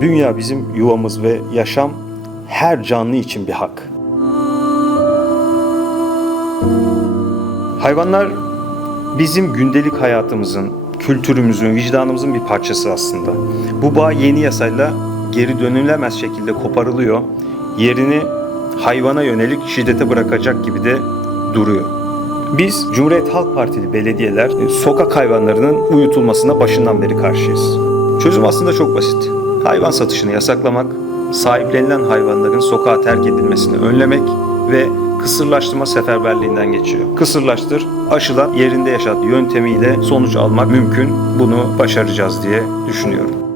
Dünya bizim yuvamız ve yaşam her canlı için bir hak. Hayvanlar bizim gündelik hayatımızın, kültürümüzün, vicdanımızın bir parçası aslında. Bu bağ yeni yasayla geri dönülemez şekilde koparılıyor. Yerini hayvana yönelik şiddete bırakacak gibi de duruyor. Biz Cumhuriyet Halk Partili belediyeler e, sokak hayvanlarının uyutulmasına başından beri karşıyız. Çözüm aslında çok basit. Hayvan satışını yasaklamak, sahiplenilen hayvanların sokağa terk edilmesini önlemek ve kısırlaştırma seferberliğinden geçiyor. Kısırlaştır, aşıla, yerinde yaşat yöntemiyle sonuç almak mümkün. Bunu başaracağız diye düşünüyorum.